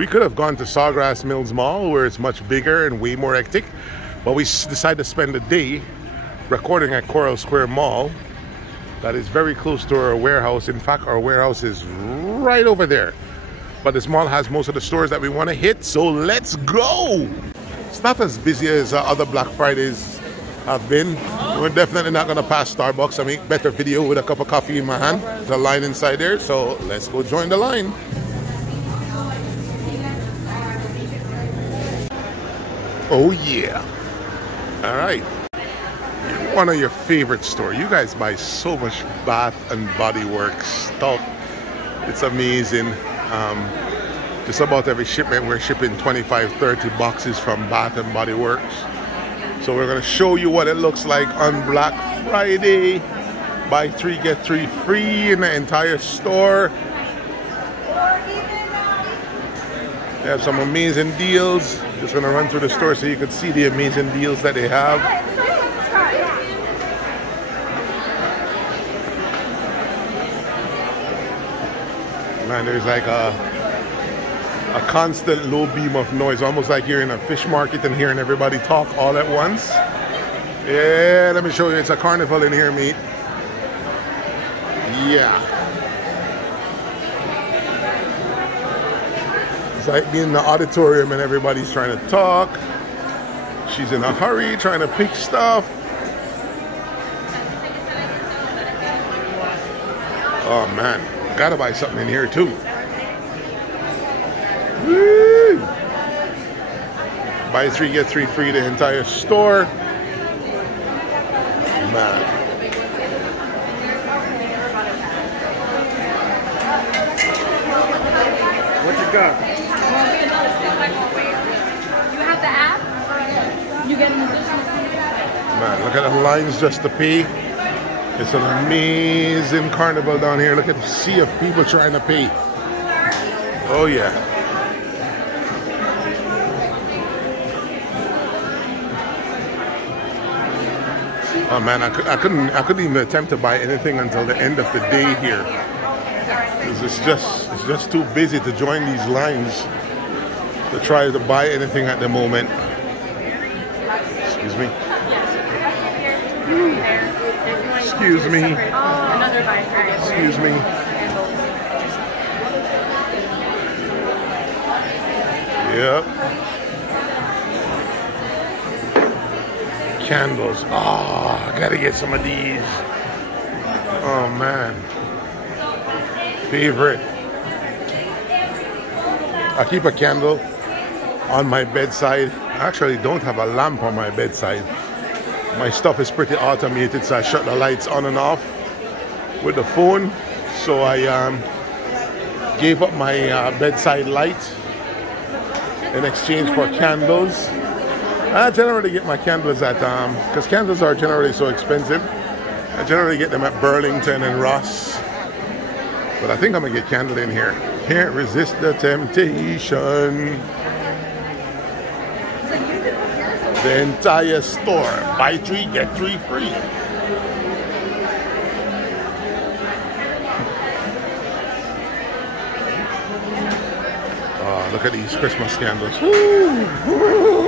We could have gone to Sawgrass Mills Mall where it's much bigger and way more hectic, but we decided to spend the day recording at Coral Square Mall. That is very close to our warehouse. In fact, our warehouse is right over there. But this mall has most of the stores that we want to hit, so let's go! It's not as busy as other Black Fridays have been. We're definitely not going to pass Starbucks. I make better video with a cup of coffee in my hand. There's a line inside there, so let's go join the line. Oh yeah! All right. One of your favorite stores. You guys buy so much Bath and Body Works stuff. It's amazing. Just about every shipment we're shipping 25-30 boxes from Bath and Body Works. So we're going to show you what it looks like on Black Friday. Buy 3 get 3 free in the entire store. They have some amazing deals. Just going to run through the store so you can see the amazing deals that they have. Man, there's like a constant low beam of noise, almost like you're in a fish market and hearing everybody talk all at once. Yeah, let me show you. It's a carnival in here, mate. Yeah. It's like being in the auditorium and everybody's trying to talk. She's in a hurry, trying to pick stuff. Oh, man. Gotta buy something in here too. Woo! Buy 3 get 3 free the entire store. Man. What you got? You have the app? You get an additional. Man, look at the lines just to pay. It's an amazing carnival down here. Look at the sea of people trying to pay. Oh yeah. Oh man, I couldn't even attempt to buy anything until the end of the day here. It's just too busy to join these lines to try to buy anything at the moment. Excuse me. Excuse me. Excuse me. Yep. Candles. Oh, I gotta get some of these. Oh man. Favorite. I keep a candle on my bedside. I actually don't have a lamp on my bedside. My stuff is pretty automated, so I shut the lights on and off with the phone. So I gave up my bedside light in exchange for candles. I generally get my candles at, because candles are generally so expensive, I generally get them at Burlington and Ross. But I think I'm going to get candle in here. Can't resist the temptation. The entire store. Buy 3, get 3 free. Oh, look at these Christmas candles. Woo!